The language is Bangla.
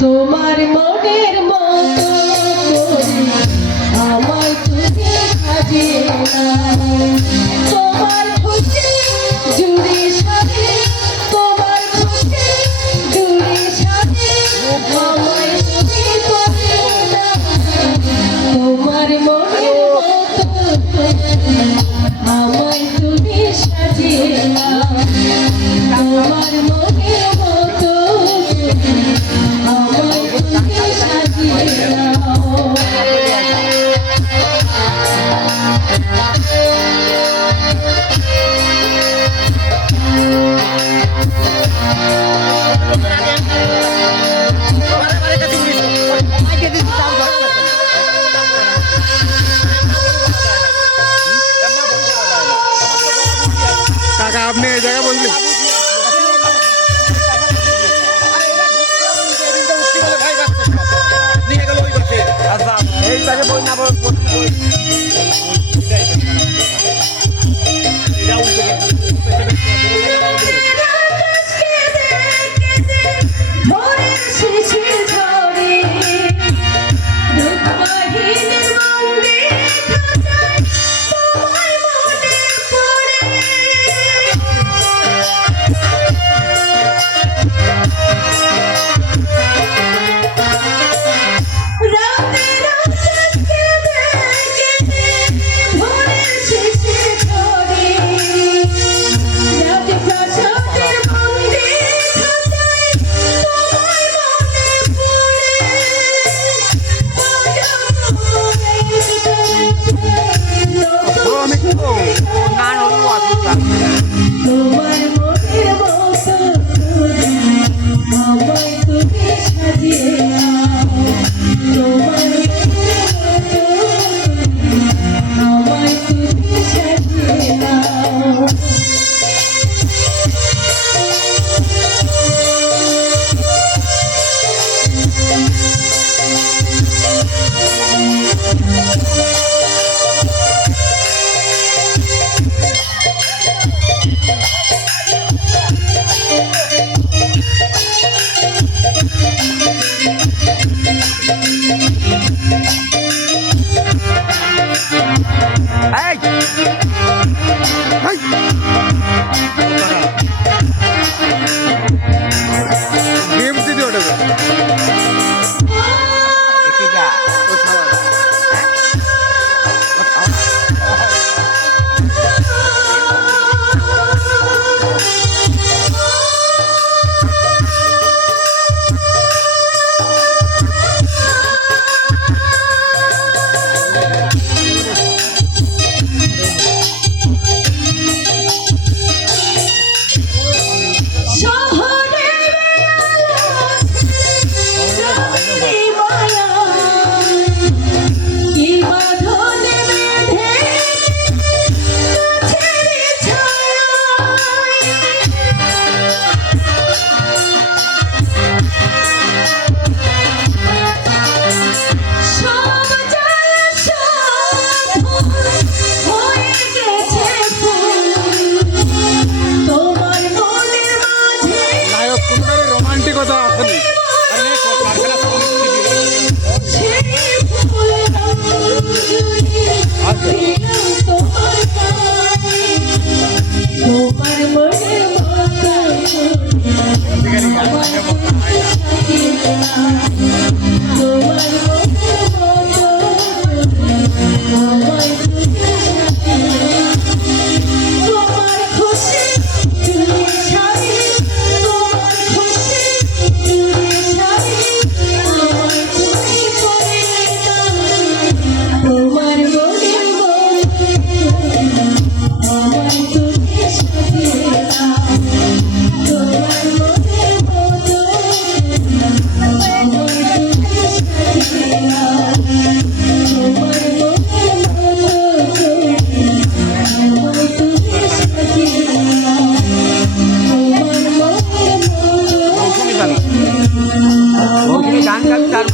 তোমার মনের মতো আমার তুলে খাবে তোমার কাকা আপনি এই জায়গা বললেন আচ্ছা এই তাকে বই না বই Woo!